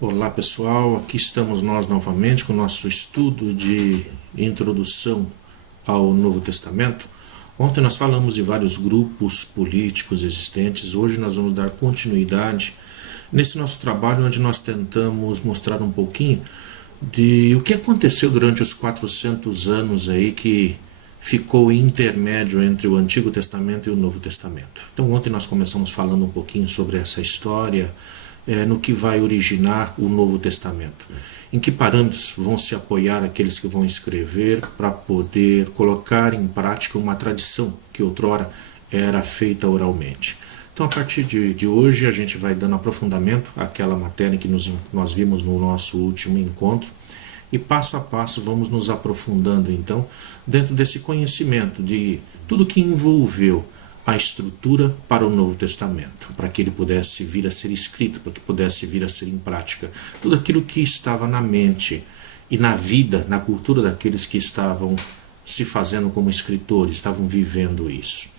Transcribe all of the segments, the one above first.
Olá pessoal, aqui estamos nós novamente com o nosso estudo de introdução ao Novo Testamento. Ontem nós falamos de vários grupos políticos existentes, hoje nós vamos dar continuidade nesse nosso trabalho onde nós tentamos mostrar um pouquinho de o que aconteceu durante os 400 anos aí que ficou intermédio entre o Antigo Testamento e o Novo Testamento. Então ontem nós começamos falando um pouquinho sobre essa história, no que vai originar o Novo Testamento. Em que parâmetros vão se apoiar aqueles que vão escrever para poder colocar em prática uma tradição que outrora era feita oralmente. Então a partir de hoje a gente vai dando aprofundamento àquela matéria que nós vimos no nosso último encontro e passo a passo vamos nos aprofundando então dentro desse conhecimento de tudo que envolveu a estrutura para o Novo Testamento, para que ele pudesse vir a ser escrito, para que pudesse vir a ser em prática. Tudo aquilo que estava na mente e na vida, na cultura daqueles que estavam se fazendo como escritores, estavam vivendo isso.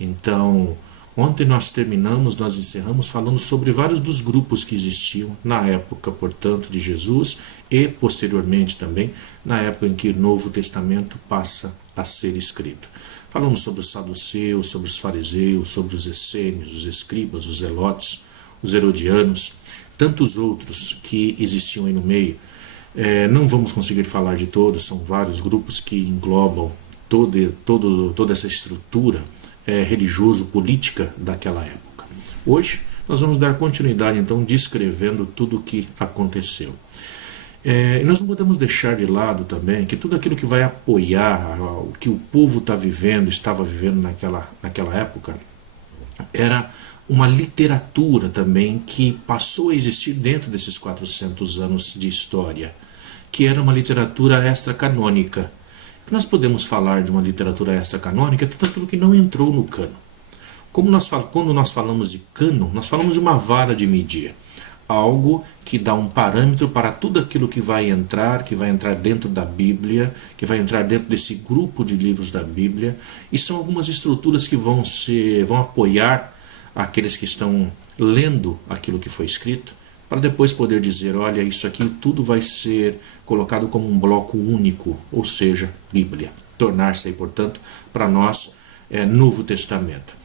Então, ontem nós encerramos falando sobre vários dos grupos que existiam na época, portanto, de Jesus e posteriormente também na época em que o Novo Testamento passa a ser escrito. Falamos sobre os saduceus, sobre os fariseus, sobre os essênios, os escribas, os zelotes, os herodianos, tantos outros que existiam aí no meio. Não vamos conseguir falar de todos, são vários grupos que englobam toda essa estrutura religioso-política daquela época. Hoje nós vamos dar continuidade então descrevendo tudo o que aconteceu. E nós não podemos deixar de lado também que tudo aquilo que vai apoiar o que o povo estava vivendo naquela época, era uma literatura também que passou a existir dentro desses 400 anos de história, que era uma literatura extra-canônica. Nós podemos falar de uma literatura extra-canônica, tudo aquilo que não entrou no cano. Quando nós falamos de cano, nós falamos de uma vara de medir. Algo que dá um parâmetro para tudo aquilo que vai entrar dentro da Bíblia, que vai entrar dentro desse grupo de livros da Bíblia, e são algumas estruturas que vão apoiar aqueles que estão lendo aquilo que foi escrito, para depois poder dizer, olha, isso aqui tudo vai ser colocado como um bloco único, ou seja, Bíblia. Tornar-se aí, portanto, para nós, Novo Testamento.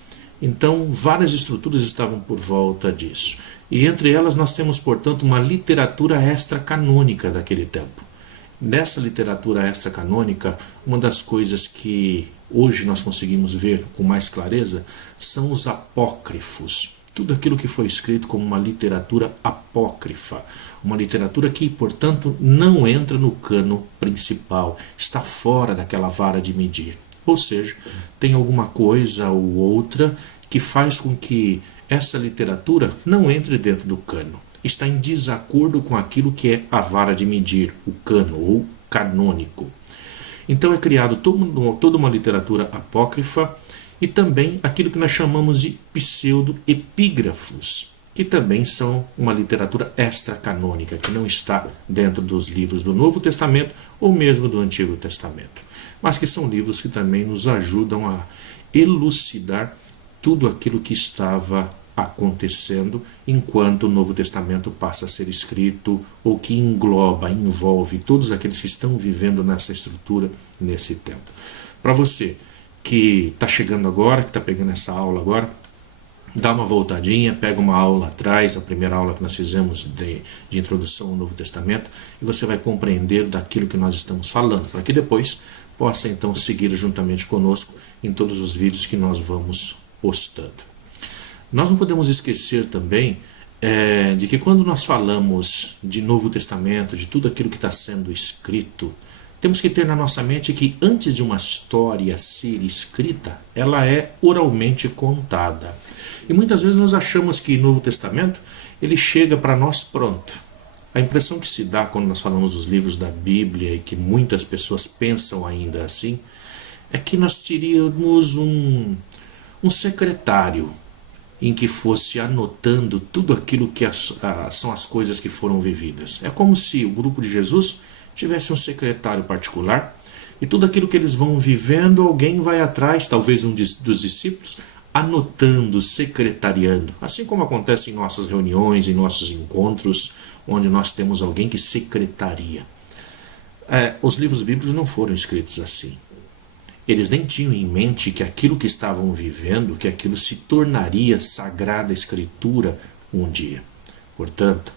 Então, várias estruturas estavam por volta disso. E entre elas nós temos, portanto, uma literatura extra-canônica daquele tempo. Nessa literatura extra-canônica, uma das coisas que hoje nós conseguimos ver com mais clareza são os apócrifos. Tudo aquilo que foi escrito como uma literatura apócrifa. Uma literatura que, portanto, não entra no cano principal. Está fora daquela vara de medir. Ou seja, tem alguma coisa ou outra que faz com que essa literatura não entre dentro do cano. Está em desacordo com aquilo que é a vara de medir, o cano ou canônico. Então é criado toda uma literatura apócrifa e também aquilo que nós chamamos de pseudo-epígrafos, que também são uma literatura extra-canônica, que não está dentro dos livros do Novo Testamento ou mesmo do Antigo Testamento, mas que são livros que também nos ajudam a elucidar tudo aquilo que estava acontecendo enquanto o Novo Testamento passa a ser escrito, ou que envolve todos aqueles que estão vivendo nessa estrutura nesse tempo. Para você que está chegando agora, que está pegando essa aula agora, dá uma voltadinha, pega uma aula atrás, a primeira aula que nós fizemos de introdução ao Novo Testamento, e você vai compreender daquilo que nós estamos falando, para que depois possa então seguir juntamente conosco em todos os vídeos que nós vamos postando. Nós não podemos esquecer também de que quando nós falamos de Novo Testamento, de tudo aquilo que está sendo escrito, temos que ter na nossa mente que antes de uma história ser escrita, ela é oralmente contada. E muitas vezes nós achamos que o Novo Testamento ele chega para nós pronto. A impressão que se dá quando nós falamos dos livros da Bíblia e que muitas pessoas pensam ainda assim, é que nós teríamos um secretário em que fosse anotando tudo aquilo que são as coisas que foram vividas. É como se o grupo de Jesus tivesse um secretário particular e tudo aquilo que eles vão vivendo, alguém vai atrás, talvez um dos discípulos, anotando, secretariando, assim como acontece em nossas reuniões, em nossos encontros, onde nós temos alguém que secretaria. Os livros bíblicos não foram escritos assim. Eles nem tinham em mente que aquilo que estavam vivendo, que aquilo se tornaria sagrada escritura um dia. Portanto,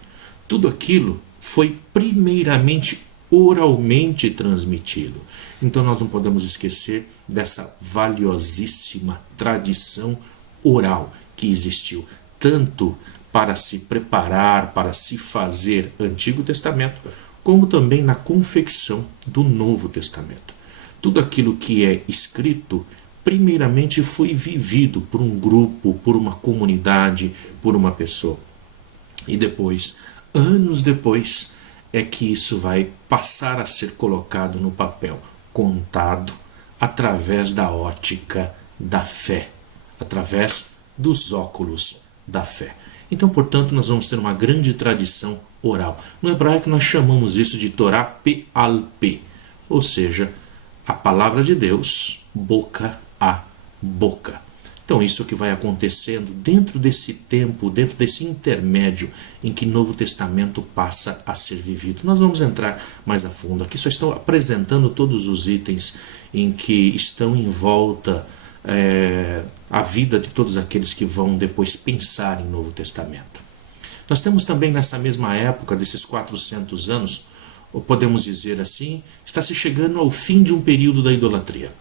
tudo aquilo foi primeiramente oralmente transmitido. Então nós não podemos esquecer dessa valiosíssima tradição oral que existiu, tanto para se preparar, para se fazer Antigo Testamento, como também na confecção do Novo Testamento. Tudo aquilo que é escrito, primeiramente foi vivido por um grupo, por uma comunidade, por uma pessoa. E depois, anos depois, é que isso vai passar a ser colocado no papel, contado através da ótica da fé, através dos óculos da fé. Então, portanto, nós vamos ter uma grande tradição oral. No hebraico nós chamamos isso de Torá P-al-P, ou seja, a palavra de Deus, boca a boca. Então isso que vai acontecendo dentro desse tempo, dentro desse intermédio em que o Novo Testamento passa a ser vivido. Nós vamos entrar mais a fundo. Aqui só estou apresentando todos os itens em que estão em volta a vida de todos aqueles que vão depois pensar em Novo Testamento. Nós temos também nessa mesma época, desses 400 anos, ou podemos dizer assim, está se chegando ao fim de um período da idolatria.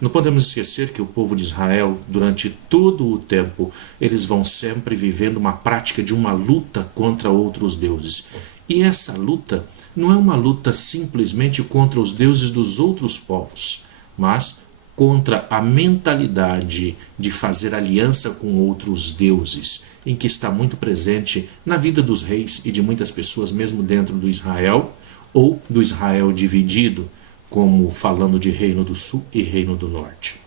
Não podemos esquecer que o povo de Israel, durante todo o tempo, eles vão sempre vivendo uma prática de uma luta contra outros deuses. E essa luta não é uma luta simplesmente contra os deuses dos outros povos, mas contra a mentalidade de fazer aliança com outros deuses, em que está muito presente na vida dos reis e de muitas pessoas, mesmo dentro do Israel, ou do Israel dividido, como falando de Reino do Sul e Reino do Norte.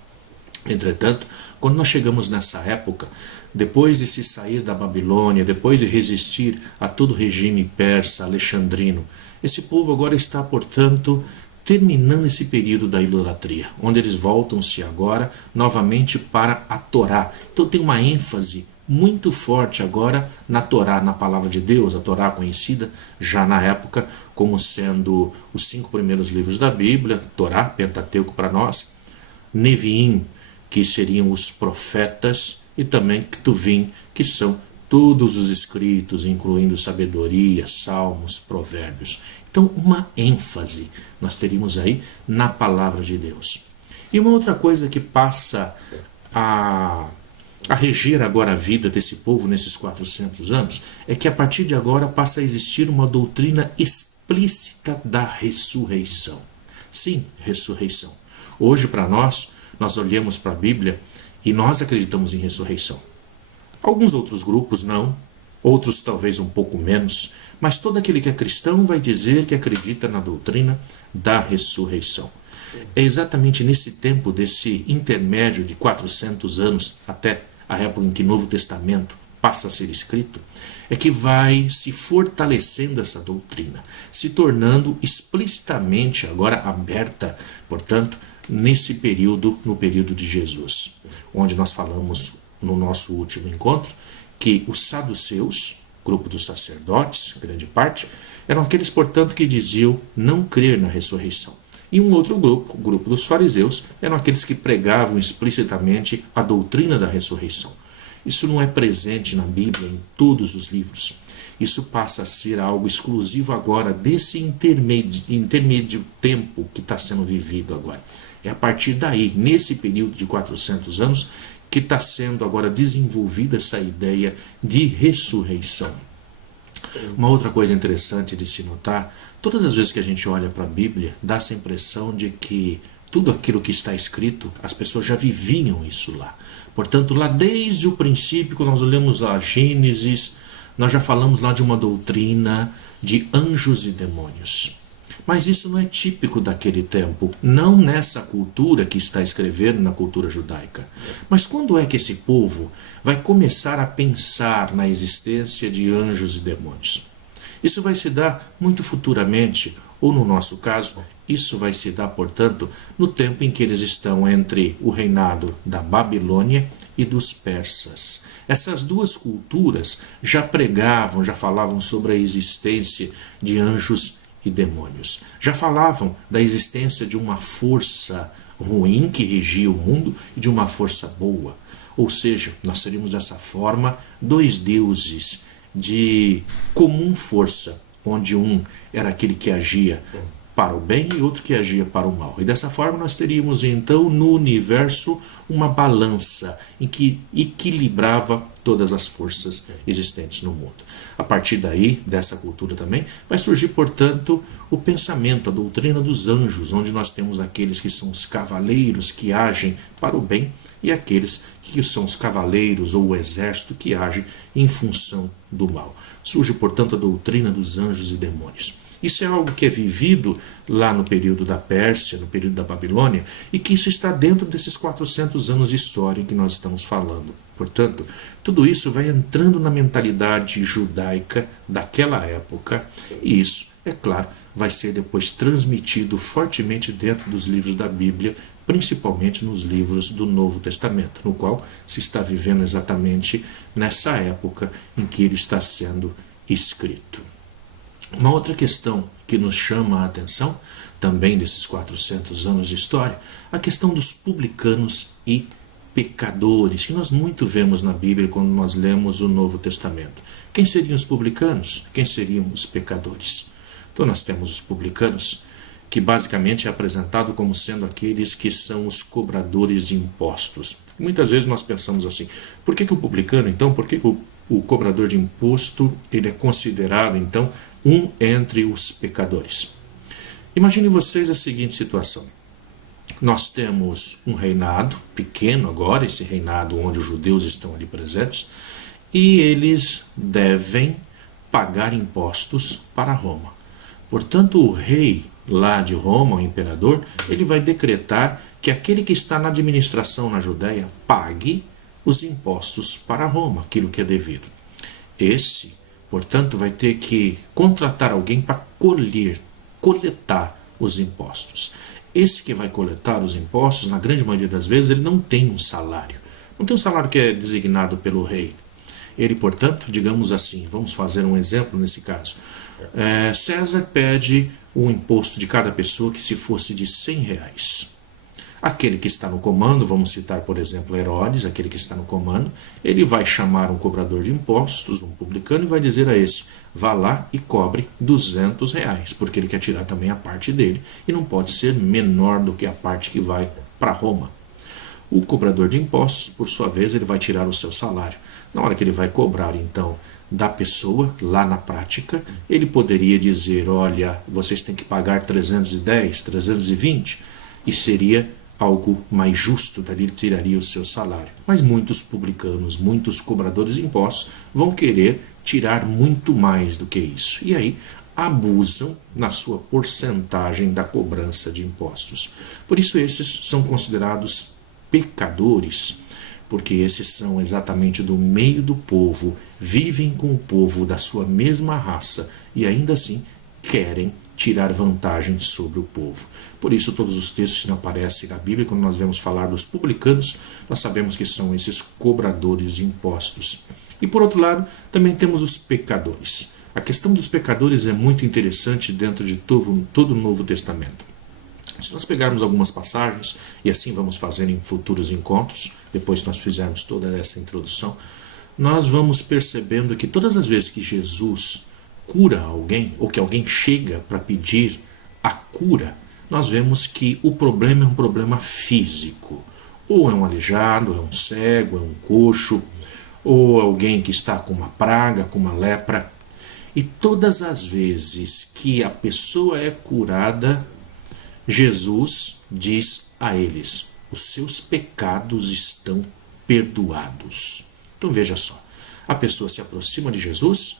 Entretanto, quando nós chegamos nessa época, depois de se sair da Babilônia, depois de resistir a todo o regime persa, alexandrino, esse povo agora está, portanto, terminando esse período da idolatria, onde eles voltam-se agora novamente para a Torá. Então tem uma ênfase muito forte agora na Torá, na palavra de Deus, a Torá conhecida já na época como sendo os 5 primeiros livros da Bíblia, Torá, Pentateuco para nós, Neviim, que seriam os profetas, e também Ketuvim, que são todos os escritos, incluindo sabedoria, salmos, provérbios. Então, uma ênfase nós teríamos aí na palavra de Deus. E uma outra coisa que passa a reger agora a vida desse povo nesses 400 anos, é que a partir de agora passa a existir uma doutrina explícita da ressurreição. Sim, ressurreição. Hoje, para nós olhamos para a Bíblia e nós acreditamos em ressurreição. Alguns outros grupos não, outros talvez um pouco menos, mas todo aquele que é cristão vai dizer que acredita na doutrina da ressurreição. É exatamente nesse tempo, desse intermédio de 400 anos até a época em que o Novo Testamento passa a ser escrito, é que vai se fortalecendo essa doutrina, se tornando explicitamente agora aberta, portanto, nesse período, no período de Jesus, onde nós falamos no nosso último encontro, que os saduceus, grupo dos sacerdotes, grande parte, eram aqueles, portanto, que diziam não crer na ressurreição. E um outro grupo, o grupo dos fariseus, eram aqueles que pregavam explicitamente a doutrina da ressurreição. Isso não é presente na Bíblia, em todos os livros. Isso passa a ser algo exclusivo agora desse intermédio tempo que está sendo vivido agora. É a partir daí, nesse período de 400 anos, que está sendo agora desenvolvida essa ideia de ressurreição. Uma outra coisa interessante de se notar, todas as vezes que a gente olha para a Bíblia, dá essa impressão de que tudo aquilo que está escrito, as pessoas já viviam isso lá. Portanto, lá desde o princípio, quando nós olhamos a Gênesis, nós já falamos lá de uma doutrina de anjos e demônios. Mas isso não é típico daquele tempo, não nessa cultura que está escrevendo na cultura judaica. Mas quando é que esse povo vai começar a pensar na existência de anjos e demônios? Isso vai se dar muito futuramente, ou no nosso caso, Isso vai se dar, portanto, no tempo em que eles estão entre o reinado da Babilônia e dos persas. Essas duas culturas já pregavam, já falavam sobre a existência de anjos e demônios. Já falavam da existência de uma força ruim que regia o mundo e de uma força boa. Ou seja, nós seríamos dessa forma dois deuses de comum força, onde um era aquele que agia para o bem e outro que agia para o mal. E dessa forma nós teríamos então no universo uma balança em que equilibrava todas as forças existentes no mundo. A partir daí, dessa cultura também, vai surgir, portanto, o pensamento, a doutrina dos anjos, onde nós temos aqueles que são os cavaleiros que agem para o bem e aqueles que são os cavaleiros ou o exército que agem em função do mal. Surge, portanto, a doutrina dos anjos e demônios. Isso é algo que é vivido lá no período da Pérsia, no período da Babilônia, e que isso está dentro desses 400 anos de história em que nós estamos falando. Portanto, tudo isso vai entrando na mentalidade judaica daquela época, e isso, é claro, vai ser depois transmitido fortemente dentro dos livros da Bíblia, principalmente nos livros do Novo Testamento, no qual se está vivendo exatamente nessa época em que ele está sendo escrito. Uma outra questão que nos chama a atenção, também desses 400 anos de história, a questão dos publicanos e pecadores, que nós muito vemos na Bíblia quando nós lemos o Novo Testamento. Quem seriam os publicanos? Quem seriam os pecadores? Então nós temos os publicanos, que basicamente é apresentado como sendo aqueles que são os cobradores de impostos. Muitas vezes nós pensamos assim, por que o publicano, então, por que o cobrador de imposto ele é considerado, então, um entre os pecadores? Imagine vocês a seguinte situação. Nós temos um reinado pequeno agora, esse reinado onde os judeus estão ali presentes, e eles devem pagar impostos para Roma. Portanto, o rei lá de Roma, o imperador, ele vai decretar que aquele que está na administração na Judéia pague os impostos para Roma, aquilo que é devido. Esse, portanto, vai ter que contratar alguém para coletar os impostos. Esse que vai coletar os impostos, na grande maioria das vezes, ele não tem um salário. Não tem um salário que é designado pelo rei. Ele, portanto, digamos assim, vamos fazer um exemplo nesse caso. César pede o imposto de cada pessoa que se fosse de R$100. Aquele que está no comando, vamos citar, por exemplo, Herodes, aquele que está no comando, ele vai chamar um cobrador de impostos, um publicano, e vai dizer a esse, vá lá e cobre R$200, porque ele quer tirar também a parte dele, e não pode ser menor do que a parte que vai para Roma. O cobrador de impostos, por sua vez, ele vai tirar o seu salário. Na hora que ele vai cobrar, então, da pessoa, lá na prática, ele poderia dizer, olha, vocês têm que pagar 310, 320, e seria algo mais justo, dali ele tiraria o seu salário. Mas muitos publicanos, muitos cobradores de impostos vão querer tirar muito mais do que isso. E aí abusam na sua porcentagem da cobrança de impostos. Por isso esses são considerados pecadores, porque esses são exatamente do meio do povo, vivem com o povo da sua mesma raça e ainda assim querem tirar vantagem sobre o povo. Por isso todos os textos que aparecem na Bíblia, quando nós vemos falar dos publicanos, nós sabemos que são esses cobradores de impostos. E por outro lado, também temos os pecadores. A questão dos pecadores é muito interessante dentro de todo o Novo Testamento. Se nós pegarmos algumas passagens, e assim vamos fazer em futuros encontros, depois que nós fizermos toda essa introdução, nós vamos percebendo que todas as vezes que Jesus cura alguém, ou que alguém chega para pedir a cura, nós vemos que o problema é um problema físico. Ou é um aleijado, é um cego, é um coxo, ou alguém que está com uma praga, com uma lepra. E todas as vezes que a pessoa é curada, Jesus diz a eles, os seus pecados estão perdoados. Então veja só, a pessoa se aproxima de Jesus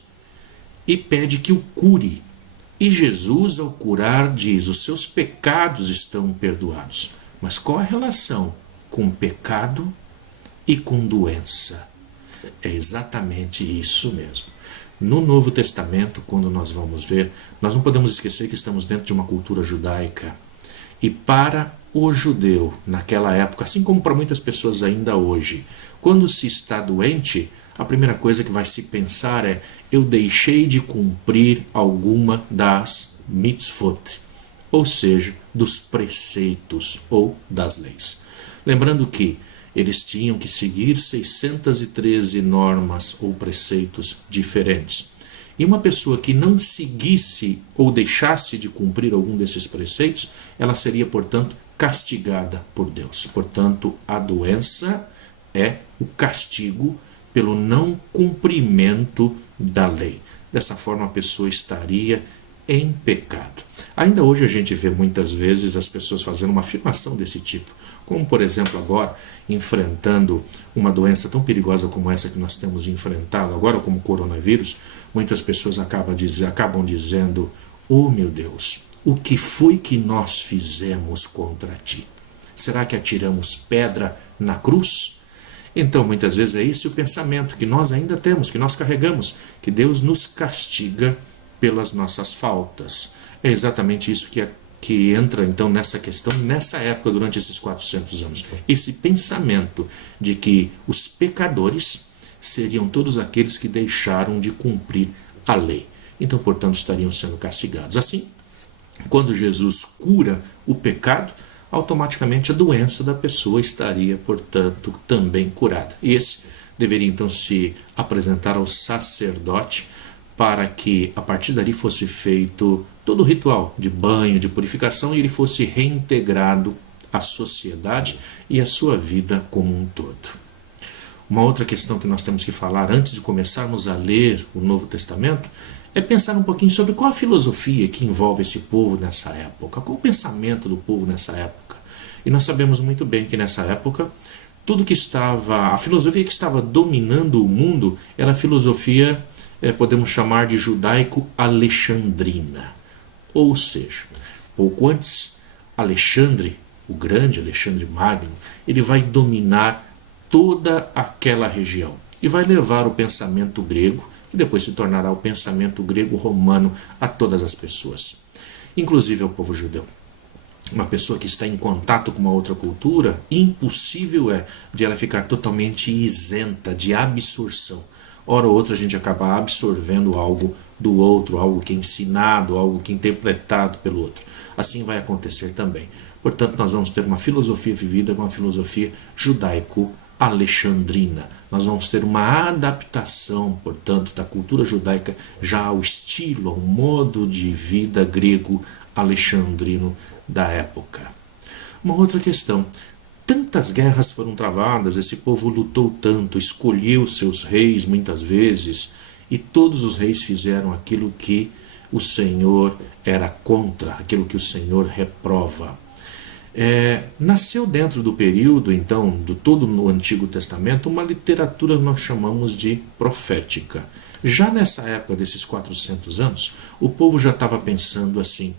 e pede que o cure. E Jesus, ao curar, diz, os seus pecados estão perdoados. Mas qual a relação com pecado e com doença? É exatamente isso mesmo. No Novo Testamento, quando nós vamos ver, nós não podemos esquecer que estamos dentro de uma cultura judaica. E para o judeu, naquela época, assim como para muitas pessoas ainda hoje, quando se está doente, a primeira coisa que vai se pensar é: eu deixei de cumprir alguma das mitzvot, ou seja, dos preceitos ou das leis. Lembrando que eles tinham que seguir 613 normas ou preceitos diferentes. E uma pessoa que não seguisse ou deixasse de cumprir algum desses preceitos, ela seria, portanto, castigada por Deus. Portanto, a doença é o castigo pelo não cumprimento da lei. Dessa forma, a pessoa estaria em pecado. Ainda hoje a gente vê muitas vezes as pessoas fazendo uma afirmação desse tipo, como por exemplo agora, enfrentando uma doença tão perigosa como essa que nós temos enfrentado agora, como o coronavírus, muitas pessoas acabam dizendo: oh meu Deus, o que foi que nós fizemos contra ti? Será que atiramos pedra na cruz? Então, muitas vezes é esse o pensamento que nós ainda temos, que nós carregamos, que Deus nos castiga pelas nossas faltas. É exatamente isso que entra então nessa questão, nessa época, durante esses 400 anos. Esse pensamento de que os pecadores seriam todos aqueles que deixaram de cumprir a lei. Então, portanto, estariam sendo castigados. Assim, quando Jesus cura o pecado, automaticamente a doença da pessoa estaria, portanto, também curada. E esse deveria então se apresentar ao sacerdote para que a partir dali fosse feito todo o ritual de banho, de purificação, e ele fosse reintegrado à sociedade e à sua vida como um todo. Uma outra questão que nós temos que falar antes de começarmos a ler o Novo Testamento é pensar um pouquinho sobre qual a filosofia que envolve esse povo nessa época, qual o pensamento do povo nessa época. E nós sabemos muito bem que nessa época, a filosofia que estava dominando o mundo era a filosofia, podemos chamar de judaico-alexandrina. Ou seja, pouco antes, Alexandre, o grande Alexandre Magno, ele vai dominar toda aquela região e vai levar o pensamento grego, que depois se tornará o pensamento grego-romano, a todas as pessoas, inclusive ao povo judeu. Uma pessoa que está em contato com uma outra cultura, impossível é de ela ficar totalmente isenta de absorção. Hora ou outra a gente acaba absorvendo algo do outro, algo que é ensinado, algo que é interpretado pelo outro. Assim vai acontecer também. Portanto, nós vamos ter uma filosofia vivida, uma filosofia judaico-alexandrina. Nós vamos ter uma adaptação, portanto, da cultura judaica já ao estilo, ao modo de vida grego-alexandrino da época. Uma outra questão: tantas guerras foram travadas, esse povo lutou tanto, escolheu seus reis muitas vezes, e todos os reis fizeram aquilo que o Senhor era contra, aquilo que o Senhor reprova. Nasceu dentro do período, então, do todo no Antigo Testamento, uma literatura que nós chamamos de profética. Já nessa época desses 400 anos, o povo já estava pensando assim: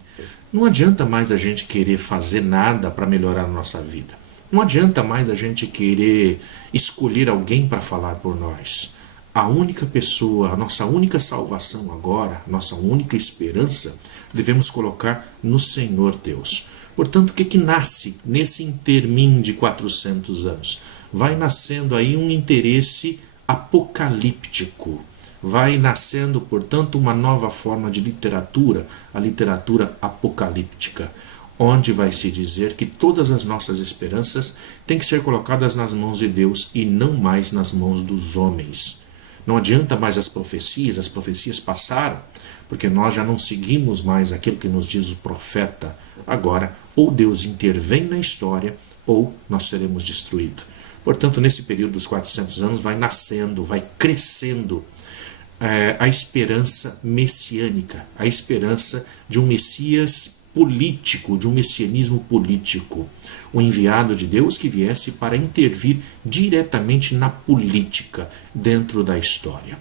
não adianta mais a gente querer fazer nada para melhorar a nossa vida. Não adianta mais a gente querer escolher alguém para falar por nós. A única pessoa, a nossa única salvação agora, a nossa única esperança, devemos colocar no Senhor Deus. Portanto, o que nasce nesse intermim de 400 anos? Vai nascendo aí um interesse apocalíptico. Vai nascendo, portanto, uma nova forma de literatura, a literatura apocalíptica, onde vai se dizer que todas as nossas esperanças têm que ser colocadas nas mãos de Deus e não mais nas mãos dos homens. Não adianta mais as profecias passaram, porque nós já não seguimos mais aquilo que nos diz o profeta. Agora, ou Deus intervém na história, ou nós seremos destruídos. Portanto, nesse período dos 400 anos vai nascendo, vai crescendo a esperança messiânica, a esperança de um Messias político, de um messianismo político, o enviado de Deus que viesse para intervir diretamente na política dentro da história.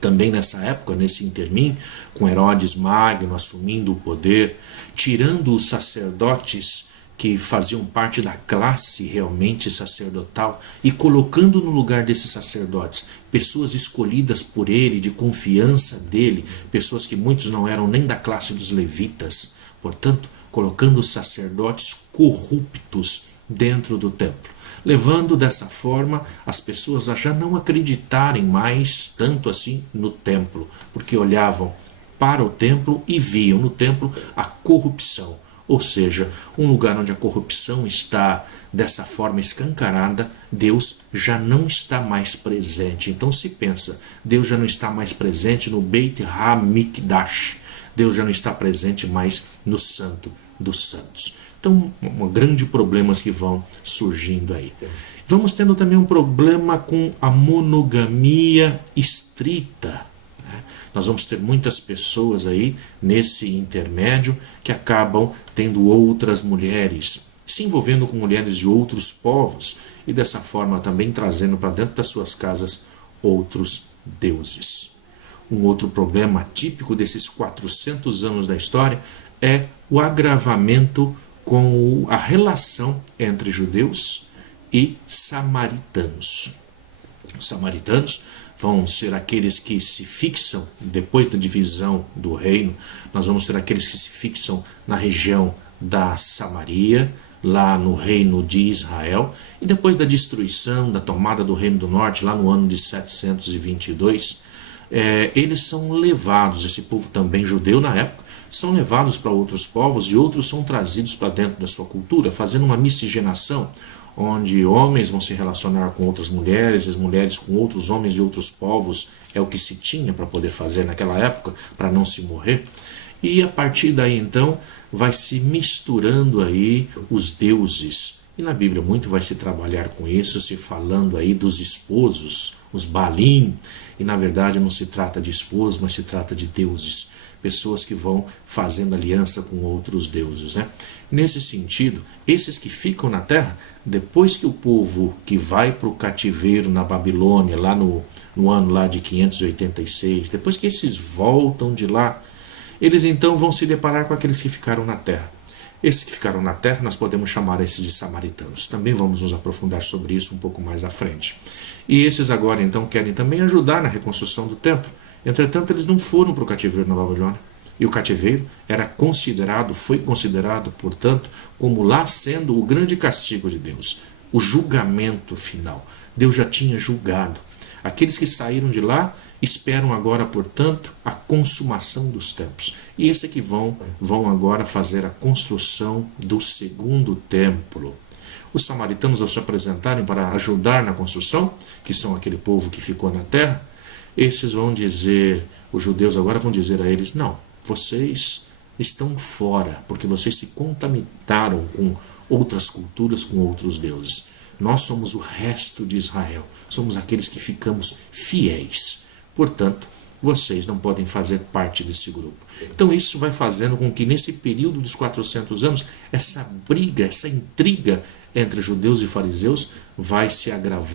Também nessa época, nesse intermim, com Herodes Magno assumindo o poder, tirando os sacerdotes que faziam parte da classe realmente sacerdotal e colocando no lugar desses sacerdotes pessoas escolhidas por ele, de confiança dele, pessoas que muitos não eram nem da classe dos levitas, portanto, colocando os sacerdotes corruptos dentro do templo, levando dessa forma as pessoas a já não acreditarem mais tanto assim no templo, porque olhavam para o templo e viam no templo a corrupção. Ou seja, um lugar onde a corrupção está dessa forma escancarada, Deus já não está mais presente. Então se pensa, Deus já não está mais presente no Beit HaMikdash, Deus já não está presente mais no Santo dos Santos. Então, grandes problemas que vão surgindo aí. Vamos tendo também um problema com a monogamia estrita. Nós vamos ter muitas pessoas aí nesse intermédio que acabam tendo outras mulheres, se envolvendo com mulheres de outros povos e dessa forma também trazendo para dentro das suas casas outros deuses. Um outro problema típico desses 400 anos da história é o agravamento com a relação entre judeus e samaritanos. Os samaritanos vão ser aqueles que se fixam, depois da divisão do reino, nós vamos ter aqueles que se fixam na região da Samaria, lá no reino de Israel, e depois da destruição, da tomada do reino do norte, lá no ano de 722, eles são levados, esse povo também judeu na época, são levados para outros povos e outros são trazidos para dentro da sua cultura, fazendo uma miscigenação, onde homens vão se relacionar com outras mulheres, as mulheres com outros homens de outros povos, é o que se tinha para poder fazer naquela época, para não se morrer. E a partir daí então vai se misturando aí os deuses. E na Bíblia muito vai se trabalhar com isso, se falando aí dos esposos, os Baalim, e na verdade não se trata de esposos, mas se trata de deuses, pessoas que vão fazendo aliança com outros deuses, né? Nesse sentido, esses que ficam na terra, depois que o povo que vai para o cativeiro na Babilônia, lá no ano lá de 586, depois que esses voltam de lá, eles então vão se deparar com aqueles que ficaram na terra. Esses que ficaram na terra, nós podemos chamar esses de samaritanos. Também vamos nos aprofundar sobre isso um pouco mais à frente. E esses agora então querem também ajudar na reconstrução do templo. Entretanto, eles não foram para o cativeiro na Babilônia. E o cativeiro foi considerado, portanto, como lá sendo o grande castigo de Deus, o julgamento final. Deus já tinha julgado. Aqueles que saíram de lá esperam agora, portanto, a consumação dos tempos. E esses que vão agora fazer a construção do segundo templo. Os samaritanos, ao se apresentarem para ajudar na construção, que são aquele povo que ficou na terra, esses vão dizer, os judeus agora vão dizer a eles, não, vocês estão fora, porque vocês se contaminaram com outras culturas, com outros deuses. Nós somos o resto de Israel, somos aqueles que ficamos fiéis. Portanto, vocês não podem fazer parte desse grupo. Então isso vai fazendo com que nesse período dos 400 anos, essa briga, essa intriga entre judeus e fariseus vai se agravando.